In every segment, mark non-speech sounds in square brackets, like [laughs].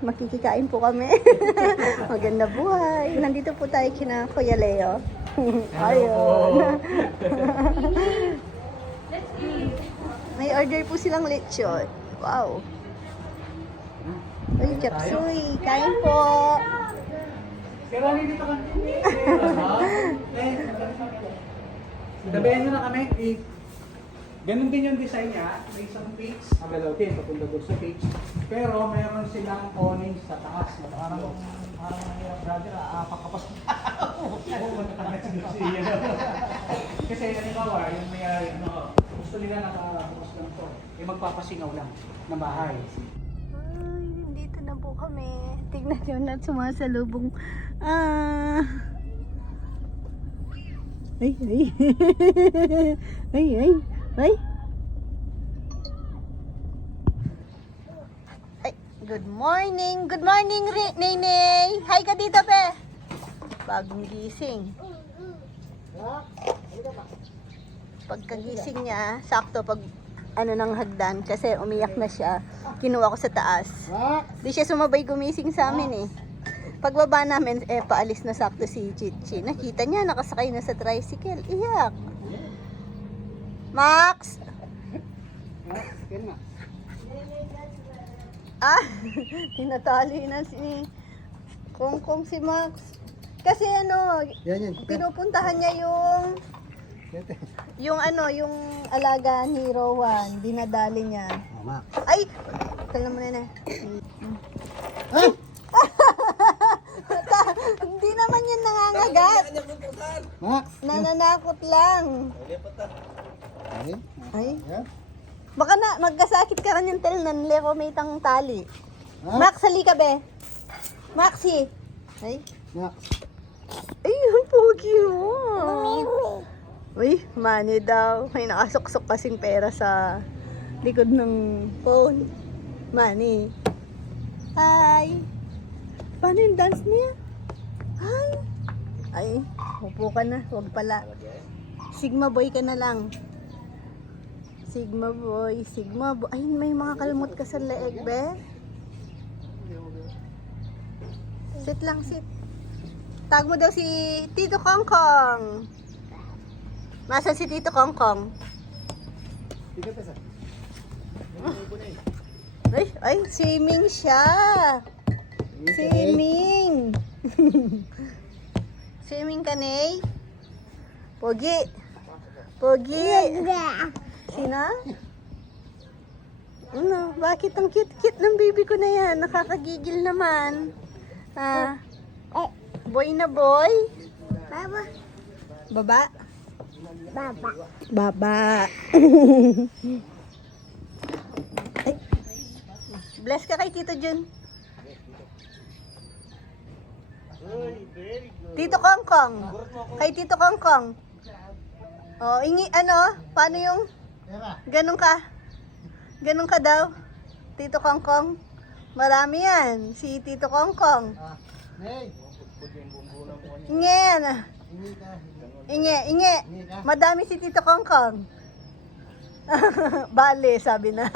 Makikikain po kami. [laughs] Maganda buhay. Nandito po tayo kina Kuya Leo. [laughs] Ayun. [laughs] May order po silang lechon. Wow. Uy, chapsuy. Kain po. Kaya dito ka. Dabayan nyo na kami. Ganun din yung design niya. May isang page. Magalaw din, papunta doon sa page. Pero mayroon silang awning sa taas. Na parang, parang uh, brother, aapakapas [laughs] [laughs] Kasi halimbawa, yung may ano, gusto nila nakabukas lang to. Eh magpapasingaw lang na bahay. Ay, dito na po kami. Tignan nyo na sumasalubong. Ah. Ay, ay. [laughs] ay, ay. Ay. Ay, good morning. Good morning, Nene. Hi ka dito, pe. Bagong gising. Pagkagising niya, sakto pag ano ng hagdan kasi umiyak na siya. Kinuha ko sa taas. Di siya sumabay gumising sa amin eh. Pagbaba namin, eh, paalis na sakto si Chichi. Nakita niya, nakasakay na sa tricycle. Iyak. Max! Ah, [laughs] tinatali na si Kung Kung si Max. Kasi ano, Yan yan. pinupuntahan niya yung yung ano, yung alaga ni Rowan. Dinadali niya. Mama. Ay! Tala mo na na. Ay! Hindi naman yun nangangagat. Max! Nananakot lang. Ay! Ay, Yan. baka na magkasakit ka rin yung tel nan leko may tang tali. Ha? Max, halika be. Maxi. Ay, Max! ay, ang pogi mo. Uy, money daw. May nakasuksok kasing pera sa likod ng phone. Money. Hi. Paano yung dance niya? Hi. Ay, upo ka na. Huwag pala. Sigma boy ka na lang. Sigma boy, Sigma boy. Ay, may mga kalmot ka sa leeg, be. Sit lang, sit. Tag mo daw si Tito Kong Kong. Nasaan si Tito Kong Kong? Ay, ay, swimming siya. Swimming. [laughs] swimming ka, Nay? Pogi. Pogi. Sina? Ano, bakit ang cute-cute ng baby ko na yan? Nakakagigil naman. Ah, boy na boy? Baba. Baba? Baba. Baba. Bless ka kay Tito Jun. Tito Kongkong. Kay Tito Kongkong. Oh, ingi ano? Paano yung ganun ka? Ganun ka daw? Tito Kongkong. Marami yan. Si Tito Kongkong. Ah. Nay! Inge. Inge. Madami si Tito Kongkong. [laughs] Bale, sabi na.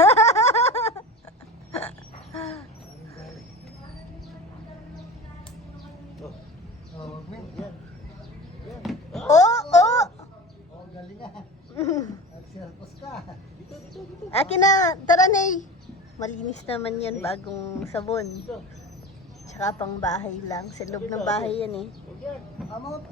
Oh, oh, oh. Oh, galing ah. Ka. Akin na, tara Nay. Malinis naman yan, bagong sabon. Tsaka pang bahay lang. Sa loob ng bahay yan eh. Amot!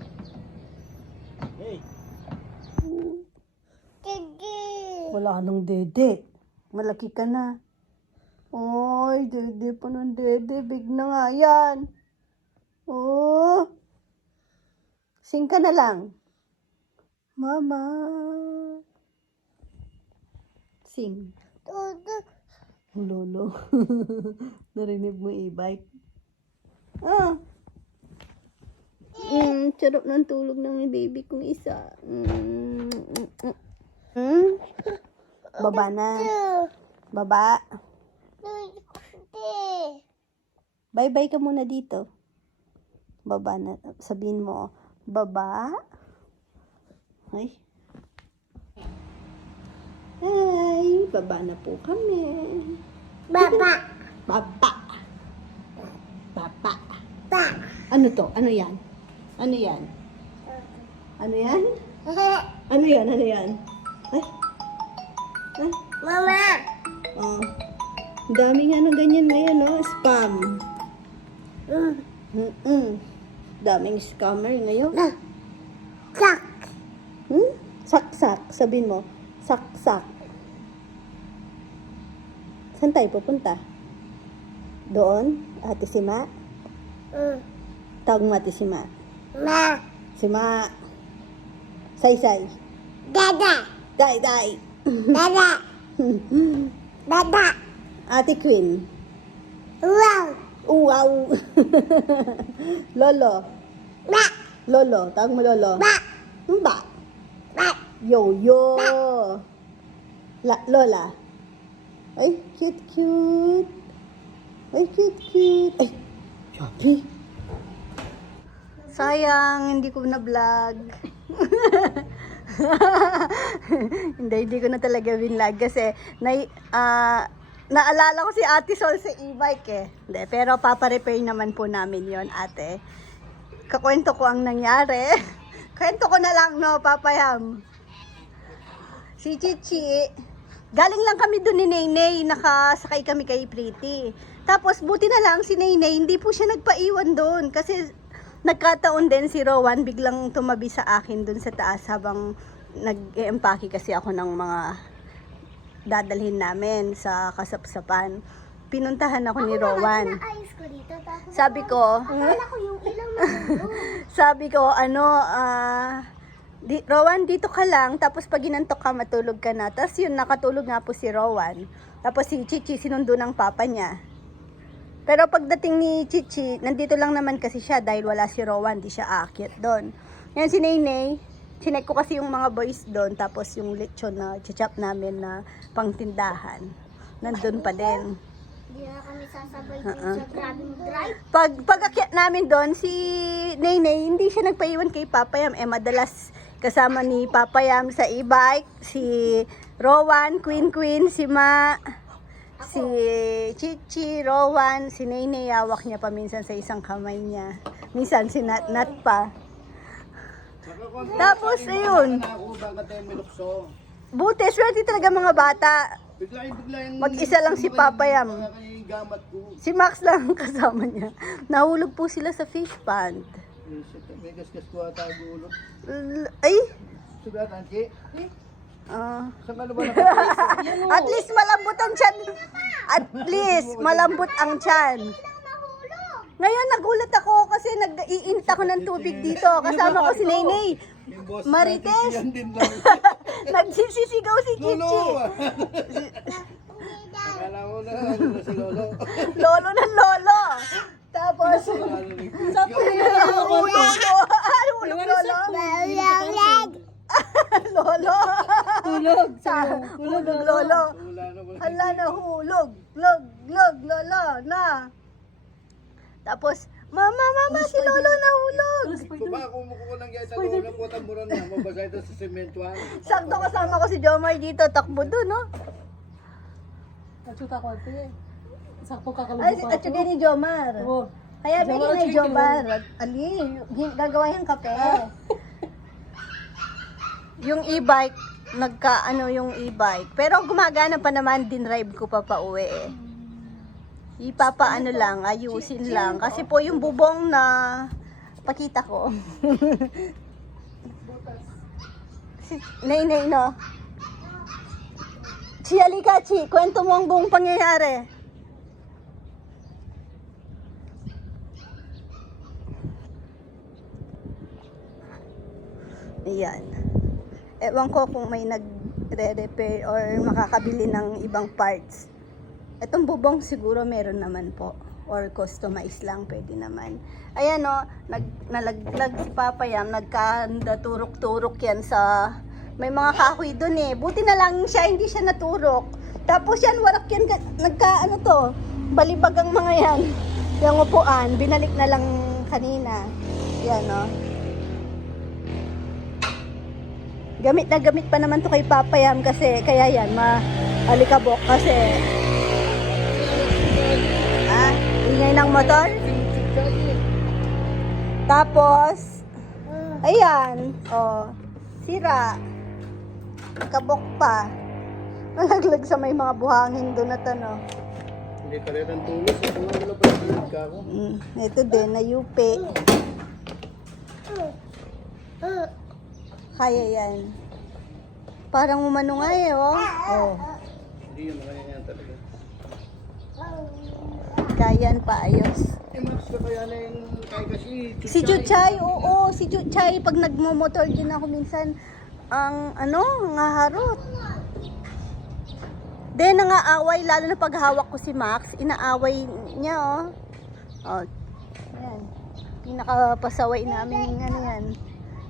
Wala nang dede. Malaki ka na. Oy, dede pa ng dede. Big na nga yan. Oh. Sing ka na lang. Mama. Sing. Ang lolo. [laughs] Narinig mo e-bike. Ah. Mm, charap ng tulog ng baby kong isa. Mm, mm, mm. Hmm? Baba na. Baba. Bye-bye ka muna dito. Baba na. Sabihin mo, baba. Ay. Hi, baba na po kami. Baba. Baba. Baba. Ba. Ano to? Ano yan? Ano yan? Ano yan? [laughs] Ano yan? Ano yan? Ay. Ay. Mama. Oh. Ang daming ano ganyan ngayon, no? Spam. Mm. Mm-mm. Daming scammer ngayon. Sak. Hmm? Saksak. Sabihin mo. Saksak. Saan tayo pupunta? Doon? Ate Sima? Mm. Tawag mo Ate Sima. Ma. Sima. Say-say. Dada. Day, day. Dada. [laughs] Dada. Ate Queen. Wow. Wow. [laughs] Lolo. Ba. Lolo. Tawag mo Lolo. Ba. Ba. Ba. Yo-yo. La, Lola. Ay, cute, cute. Ay, cute, cute. Ay, Shopee. Sayang, hindi ko na-vlog. [laughs] hindi, hindi ko na talaga binlog kasi na, ah, naalala ko si Ate Sol sa e-bike eh. Hindi, pero paparepair naman po namin yon ate. Kakwento ko ang nangyari. [laughs] Kwento ko na lang, no, papayam. Si Chichi, galing lang kami doon ni Naynay, nakasakay kami kay Pretty. Tapos buti na lang si Naynay, hindi po siya nagpaiwan doon kasi nagkataon din si Rowan biglang tumabi sa akin doon sa taas habang nag-empake kasi ako ng mga dadalhin namin sa kasapsapan. Pinuntahan ako ni Rowan. Ko dito. Sabi ko, ko yung ilang [laughs] sabi ko, ano, ah, di, Rowan, dito ka lang, tapos pag ginantok ka, matulog ka na. Tapos yun, nakatulog nga po si Rowan. Tapos si Chichi, sinundo ng papa niya. Pero pagdating ni Chichi, nandito lang naman kasi siya dahil wala si Rowan, di siya aakyat doon. Yan si Naynay, sinek ko kasi yung mga boys doon, tapos yung lechon na chichap namin na pangtindahan. Nandun pa din. Hindi na kami sasabay Uh-uh. dun sa drive. pag pag-akyat namin doon, si Naynay, hindi siya nagpaiwan kay Papayam. Eh, madalas kasama ni Papayam sa e-bike, si Rowan, Queen Queen, si Ma, si Chichi, Rowan, si Naynay, hawak niya pa minsan sa isang kamay niya. Minsan si Nat Nat pa. Tapos, ayun. Buti, swerte talaga mga bata. Mag-isa lang si Papa Yam. Kaya kaya yung gamat ko. Si Max lang ang kasama niya. Nahulog po sila sa fish pond. Eh, May gasgas ko ata ang gulo. L- Ay! Ata, Anki, Ah. Nakapag At least malambot ang tiyan. At least malambot ang tiyan. Ngayon nagulat ako kasi nag-iinit ako ng tubig dito. Kasama ko si boss Marites! [laughs] Nagsisisigaw si Chichi. Lolo [laughs] ng lolo. Tapos, Sa hulog ko. Ay, hulog lolo. Lolo. Hulog. Sa, hulog lolo. Ba? Hala na hulog. Log, log, lolo, na. Tapos, mama, mama, si lolo nahulog. Baba, kumukuha ng gaya sa Lolo, putang buron na, mabasa ito sa sementuan. Sakto kasama ko si Jomar dito, takbo doon, no? Kachuta ko ate. Sakto Ay, kakalubog at yung ni Jomar. Oo. Kaya bigyan ni Jomar. Ali, gagawa yung kape. [laughs] yung e-bike, nagka, ano yung e-bike. Pero gumagana pa naman, din-drive ko pa pa uwi eh. Ipapa ano lang, ayusin lang. Kasi po yung bubong na pakita ko. [laughs] si Nay Nay, no? Chi, halika, Chi. Kwento mo ang buong pangyayari. Ayan. Ewan ko kung may nagre-repair or makakabili ng ibang parts. Itong bubong siguro meron naman po. Or customize lang, pwede naman. Ayan o, nag, nalaglag si Papa Yam, nagkanda turok-turok yan sa May mga kahoy doon eh. Buti na lang siya, hindi siya naturok. Tapos yan, warak yan, ka- nagka ano to, balibag ang mga yan. Yung upuan, binalik na lang kanina. Yan oh. Gamit na gamit pa naman to kay Papa Yam kasi kaya yan, maalikabok kasi ah, ingay ng motor. Tapos, ayan, oh, sira. Kabok pa. [laughs] Nalaglag sa may mga buhangin doon at ano. Hindi ka rin ang tulos. Ito pa yung ka ako. Mm, ito din, nayupi. Kaya yan. Parang umano nga eh, oh. oh. Hindi yun naman yan talaga. Kaya yan pa, ayos. Eh, mas ka kaya na yung kay kasi. Si Chuchay, oo, si Chuchay, pag nagmo-motor din ako minsan, ang ano, nga harot. Then, nangaaway, lalo na pag hawak ko si Max, inaaway niya, oh. Oh, yan. Pinakapasaway namin ano yan.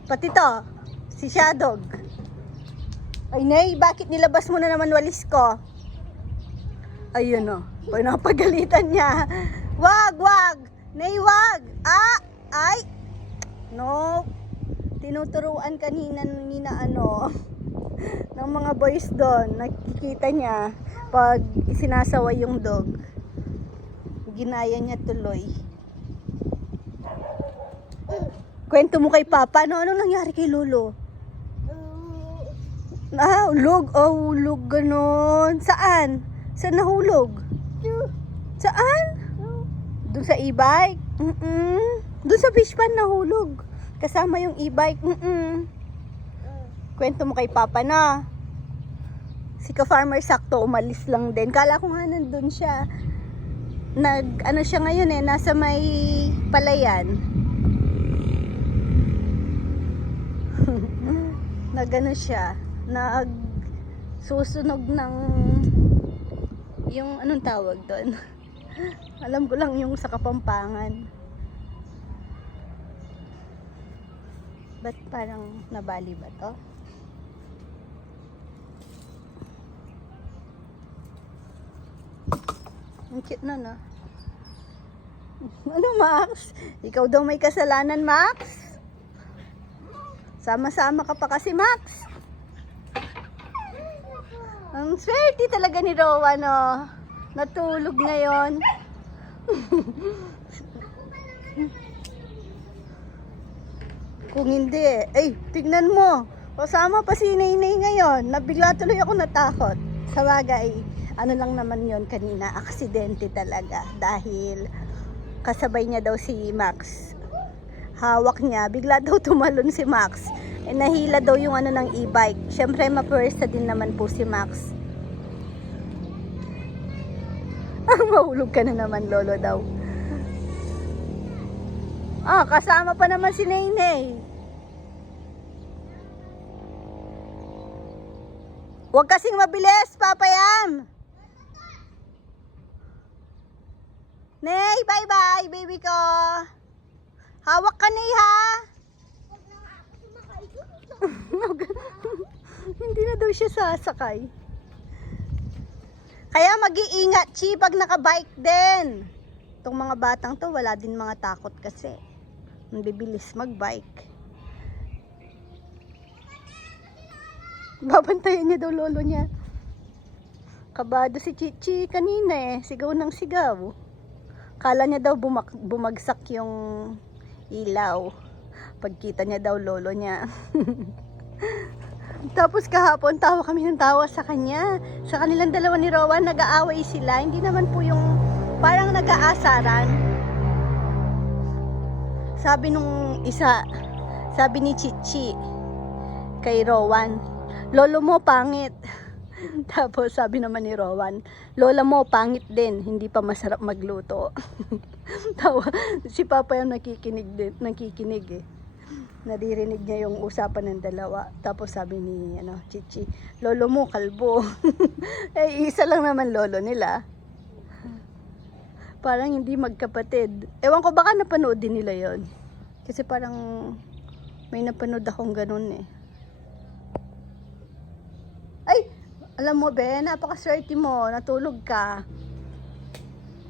Pati to, si Shadog. Ay, Nay, bakit nilabas mo na naman walis ko? Ayun o. Oh. Pinapagalitan niya. Wag, wag! Nay, wag! Ah! Ay! No. Tinuturuan kanina ni na ano [laughs] ng mga boys doon. Nakikita niya pag sinasaway yung dog. Ginaya niya tuloy. Kwento mo kay Papa, no? Anong nangyari kay Lolo? Ah, ulog. Oh, ulog ganon. Saan? Saan nahulog? Saan? Doon sa e-bike? Mm-mm. Doon sa fish pan nahulog. Kasama yung e-bike. Mm-mm. Kwento mo kay Papa na. Si ka-farmer sakto umalis lang din. Kala ko nga nandun siya. Nag, ano siya ngayon eh, nasa may palayan. [laughs] Nagano siya, nag susunog ng yung anong tawag doon. [laughs] Alam ko lang yung sa Kapampangan. Ba't parang nabali ba to? Ang cute na no? [laughs] Ano Max? Ikaw daw may kasalanan Max? Sama-sama ka pa kasi Max. Ang swerte talaga ni Rowan no? Natulog ngayon. Kung hindi, ay, tignan mo. Kasama pa si Nainay ngayon. Nabigla tuloy ako natakot. Sa bagay, ano lang naman yon kanina, aksidente talaga. Dahil kasabay niya daw si Max. Hawak niya, bigla daw tumalon si Max. Eh, nahila daw yung ano ng e-bike. Siyempre, mapwersa din naman po si Max. [laughs] Mahulog ka na naman, Lolo daw. Ah, kasama pa naman si Nainay. Huwag kasing mabilis, Papa Yam. Nay, bye-bye, baby ko. Hawak ka, Nay, ha? [laughs] Hindi na daw siya sasakay. Kaya mag-iingat, Chi, pag nakabike din. Itong mga batang to, wala din mga takot kasi. Ang bibilis magbike. Babantayan niya daw lolo niya. Kabado si Chichi kanina eh. Sigaw ng sigaw. Kala niya daw bumak- bumagsak yung ilaw. Pagkita niya daw lolo niya. [laughs] Tapos kahapon tawa kami ng tawa sa kanya. Sa kanilang dalawa ni Rowan, nag-aaway sila. Hindi naman po yung parang nag-aasaran. Sabi nung isa, sabi ni Chichi kay Rowan, lolo mo pangit. [laughs] Tapos sabi naman ni Rowan, lola mo pangit din, hindi pa masarap magluto. [laughs] Tawa, si Papa yung nakikinig din, nakikinig eh. Naririnig niya yung usapan ng dalawa. Tapos sabi ni ano, Chichi, lolo mo kalbo. [laughs] eh isa lang naman lolo nila. Parang hindi magkapatid. Ewan ko baka napanood din nila yon. Kasi parang may napanood akong ganun eh. Alam mo, be, napakaswerte mo. Natulog ka.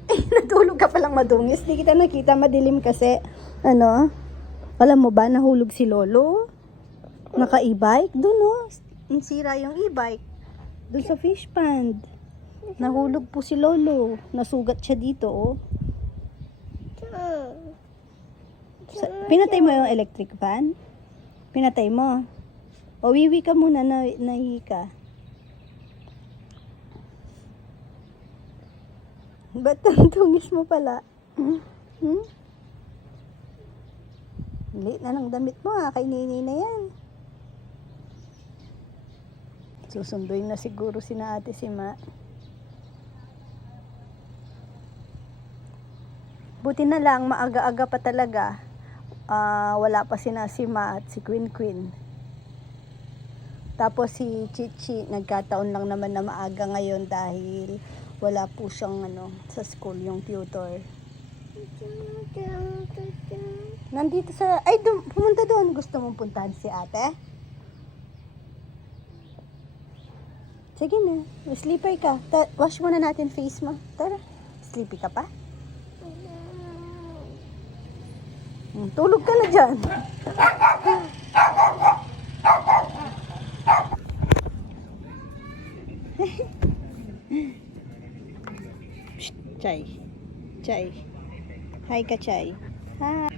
[laughs] Natulog ka palang madungis. Di kita nakita, madilim kasi. Ano? Alam mo ba, nahulog si Lolo? Naka-e-bike? Doon, oh. Sira yung e-bike. Doon sa fish pond. Nahulog po si Lolo. Nasugat siya dito, oh. Sa, pinatay mo yung electric fan? Pinatay mo? O wiwi ka muna, na, nahihi. Ba't ang tungis mo pala? Hmm? Hmm? Liit na ng damit mo ha, kay Nini na yan. Susunduin na siguro si na ate si Ma. Buti na lang, maaga-aga pa talaga. Ah, wala pa si na si Ma at si Queen Queen. Tapos si Chichi, nagkataon lang naman na maaga ngayon dahil wala po siyang ano, sa school, yung tutor. Nandito sa, ay, dum, pumunta doon. Gusto mong puntahan si ate? Sige na, sleeper ka. Ta- wash muna natin face mo. Tara, sleepy ka pa? Hmm, tulog ka na dyan. Chay. Chay. Hi ka, Chay. Hi.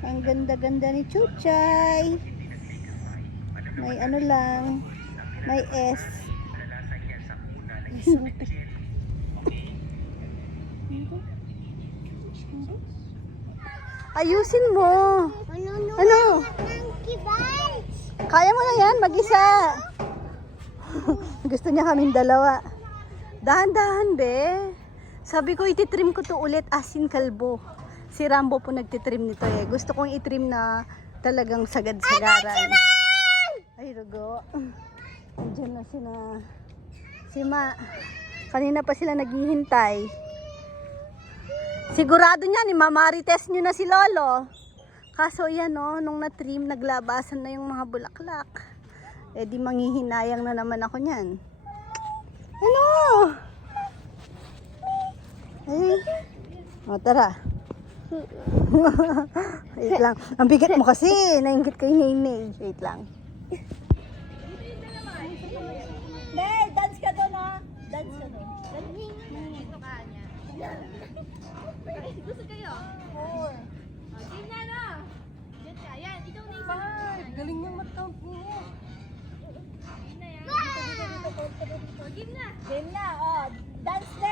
Ang ganda-ganda ni Chuchay. May ano lang. May S. Ayusin mo. Ano! Kaya mo na yan, mag-isa. [laughs] Gusto niya kaming dalawa. Dahan-dahan, be. Sabi ko, ititrim ko to ulit asin kalbo. Si Rambo po nagtitrim nito eh. Gusto kong itrim na talagang sagad-sagaran. Ay, rugo. Andiyan na sila. Si Ma. Kanina pa sila naghihintay. Sigurado niya, ni Mamarites nyo na si Lolo. Kaso yan no, nung na-trim, naglabasan na yung mga bulaklak. Eh di manghihinayang na naman ako niyan. Ano? Ay. O, tara. [laughs] Wait lang. Ang bigat mo kasi. Nainggit kay Nene. Wait lang. Nay, dance ka doon ha. Dance ka doon. Gusto kayo? Four. Game na na. Diyan ka. Yan, ikaw na isa. Five. Galing niyang mag-count niya. Game na yan. Oh, game na. Game na. Oh, dance day.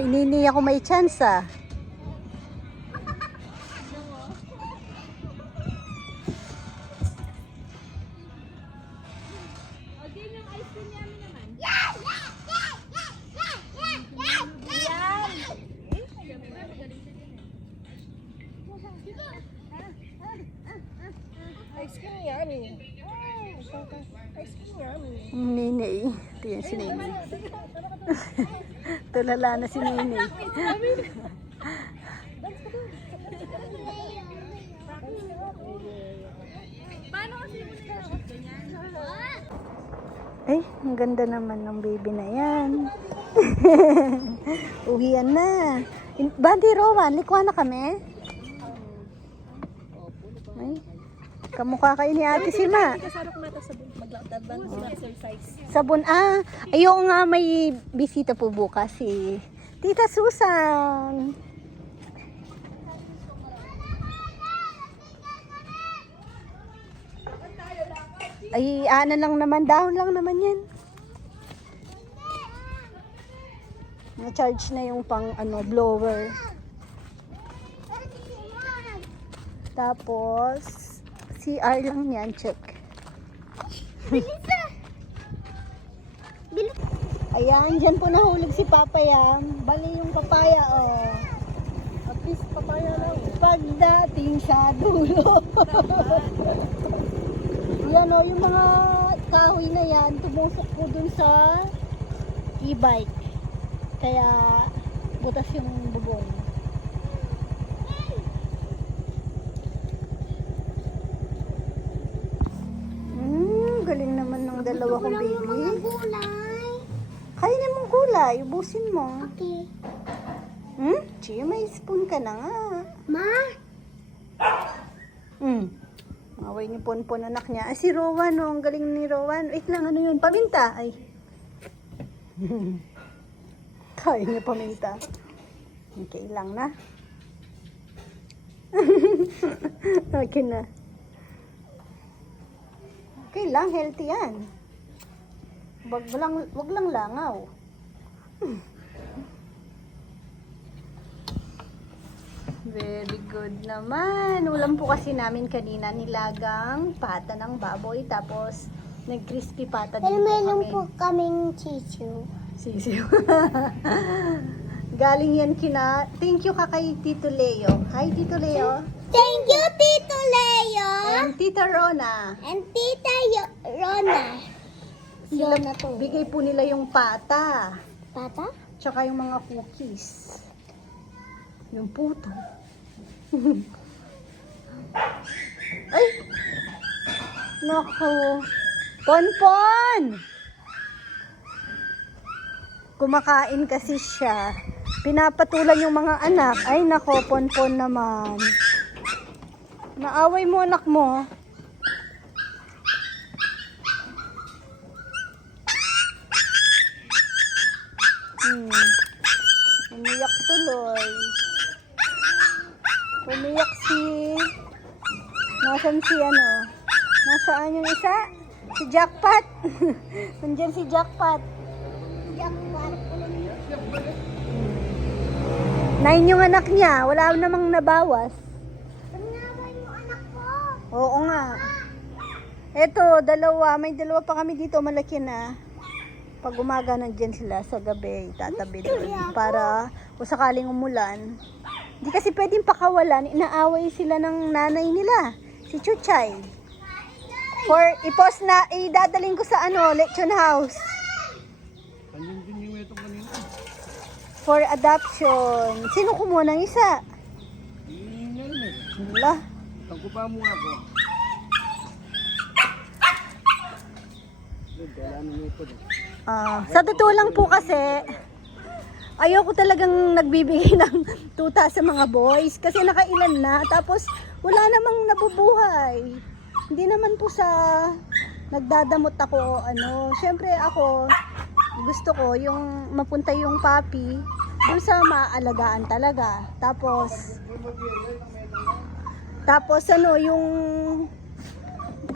Kay Nini ako may chance ah. Tulala na si ganyan? Ay, ang ganda naman ng baby na yan. [laughs] Uwian na. Bandi Rowan, likwa na kami. Ay, kamukha kayo ni Ate mag-advance na exercise. Sabon, ah, ayoko nga may bisita po bukas si Tita Susan. Ay, ano lang naman, dahon lang naman yan. Na-charge na yung pang ano, blower. Tapos, CR lang yan, check. Ayan, dyan po nahulog si Papa Yam. Bali yung papaya, oh. At least pa papaya lang. Pagdating sa dulo. [laughs] yan o, yung mga kahoy na yan, tumusok po dun sa e-bike. Kaya butas yung bubong. Hmm, galing naman ng dalawa kong baby. Gulay. Gulay, ubusin mo. Okay. Hmm? Chi, may spoon ka na nga. Ma? Hmm. Away ni Ponpon anak niya. Ah, si Rowan, oh. Ang galing ni Rowan. Wait lang, ano yun? Paminta. Ay. [laughs] Kaya niya paminta. Okay lang na. [laughs] okay na. Okay lang, healthy yan. Wag lang, wag lang langaw. Very good naman. Ulam po kasi namin kanina nilagang pata ng baboy tapos nag-crispy pata din Pero po meron kami. po kaming chichu. Sisiw. [laughs] Galing yan kina... Thank you ka kay Tito Leo. Hi Tito Leo. Thank you, Tito Leo. And Tita Rona. And Tita Yo- Rona. Sila, Rona to. bigay po nila yung pata. Pata? Tsaka yung mga cookies. Yung puto. [laughs] Ay! Naku. Ponpon! Kumakain kasi siya. Pinapatulan yung mga anak. Ay nako, Ponpon naman. Naaway mo anak mo. Hmm. Umiyak tuloy. Umiyak si... Nasaan si ano? Nasaan yung isa? Si Jackpot. [laughs] Nandiyan si Jackpot. Jackpot. Nine yung anak niya. Wala namang nabawas. Pangyawa yung anak ko. Oo nga. Eto, dalawa. May dalawa pa kami dito. Malaki na. Pag umaga nandyan sila sa gabi, tatabi doon. Para kung sakaling umulan. Hindi kasi pwedeng pakawalan. Inaaway sila ng nanay nila. Si Chuchay. For, ipos na, idadaling ko sa ano, lechon house. Andun din yung itong kanina. For adoption. Sino kumuha ng isa? Yun eh. Wala. Tangkupa mo ako. Ito. Ah, sa totoo lang po kasi, ayoko talagang nagbibigay [laughs] ng tuta sa mga boys kasi nakailan na tapos wala namang nabubuhay. Hindi naman po sa nagdadamot ako ano. Syempre ako gusto ko yung mapunta yung papi doon sa maaalagaan talaga. Tapos tapos ano yung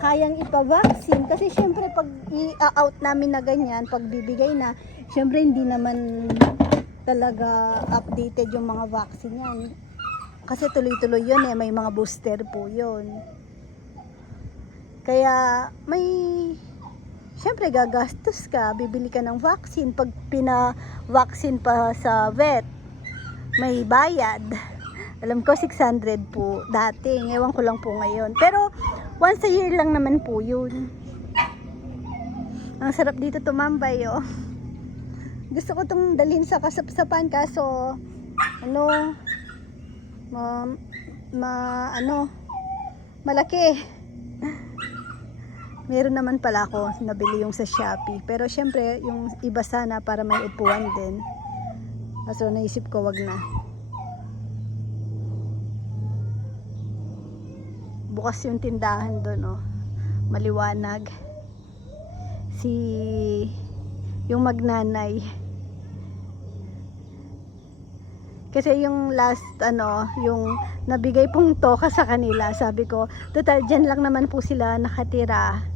kayang ipavaccine kasi syempre pag i-out namin na ganyan, pag bibigay na, syempre hindi naman talaga updated yung mga vaccine yan. Kasi tuloy-tuloy yun eh, may mga booster po yun. Kaya may syempre gagastos ka, bibili ka ng vaccine. Pag pina-vaccine pa sa vet, may bayad. Alam ko 600 po dati. Ewan ko lang po ngayon. Pero once a year lang naman po yun. Ang sarap dito tumambay oh. Gusto ko tong dalhin sa kasapsapan kaso ano ma, ma ano malaki. Meron naman pala ako nabili yung sa Shopee. Pero syempre yung iba sana para may upuan din. Kaso naisip ko wag na. bukas yung tindahan doon oh. Maliwanag. Si yung magnanay. Kasi yung last ano, yung nabigay pong toka sa kanila, sabi ko, total dyan lang naman po sila nakatira.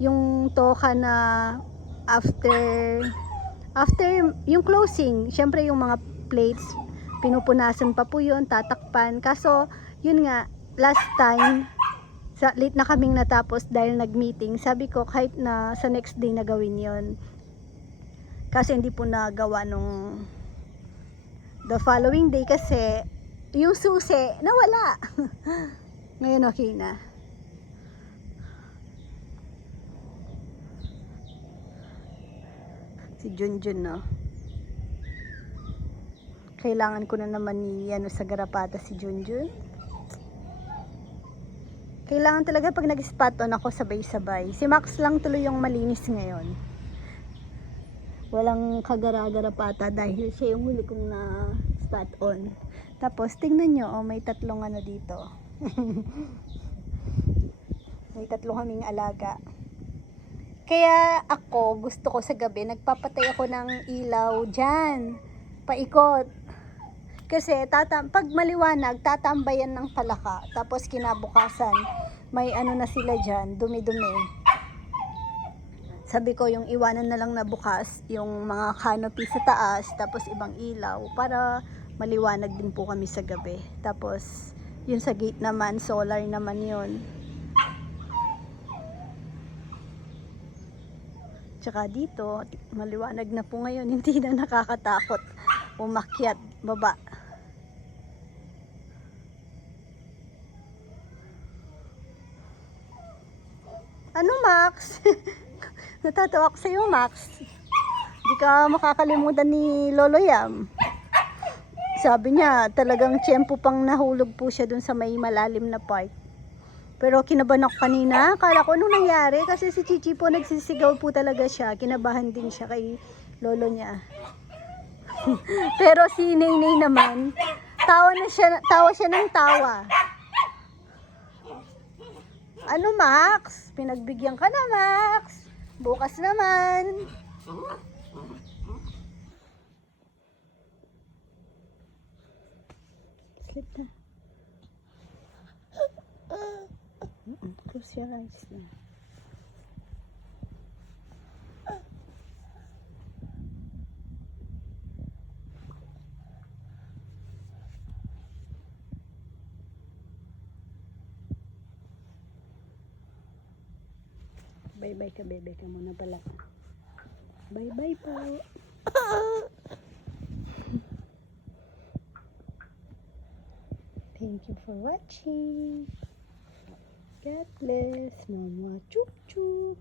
Yung toka na after after yung closing, syempre yung mga plates pinupunasan pa po yun, tatakpan. Kaso, yun nga, last time, sa late na kaming natapos dahil nag-meeting, sabi ko kahit na sa next day na gawin yon Kasi hindi po nagawa nung the following day kasi yung susi, nawala. [laughs] Ngayon okay na. Si Junjun, no? Kailangan ko na naman ni ano sa garapata si Junjun. Kailangan talaga pag nag-spot on ako sabay-sabay. Si Max lang tuloy yung malinis ngayon. Walang kagara-gara pata dahil siya yung huli kong na spot on. Tapos tingnan nyo, oh, may tatlong ano dito. [laughs] may tatlong kaming alaga. Kaya ako, gusto ko sa gabi, nagpapatay ako ng ilaw dyan. Paikot. Kasi tata pag maliwanag, tatambayan ng palaka. Tapos kinabukasan, may ano na sila dyan, dumi-dumi. Sabi ko yung iwanan na lang na bukas, yung mga canopy sa taas, tapos ibang ilaw, para maliwanag din po kami sa gabi. Tapos, yun sa gate naman, solar naman yun. Tsaka dito, maliwanag na po ngayon, [laughs] hindi na nakakatakot umakyat baba. Ano Max? [laughs] Natatawa ko sa'yo Max. Hindi ka makakalimutan ni Lolo Yam. Sabi niya, talagang tiyempo pang nahulog po siya dun sa may malalim na part. Pero kinabahan ako kanina. Akala ko anong nangyari kasi si Chichi po nagsisigaw po talaga siya. Kinabahan din siya kay lolo niya. [laughs] Pero si Naynay naman, tawa na siya, tawa siya ng tawa. Ano Max? Pinagbigyan ka na Max. Bukas naman. Sleep na. Close your eyes na. Bye-bye ka, bebe ka muna pala. Bye-bye po. Thank you for watching. God bless. Mama. Chup.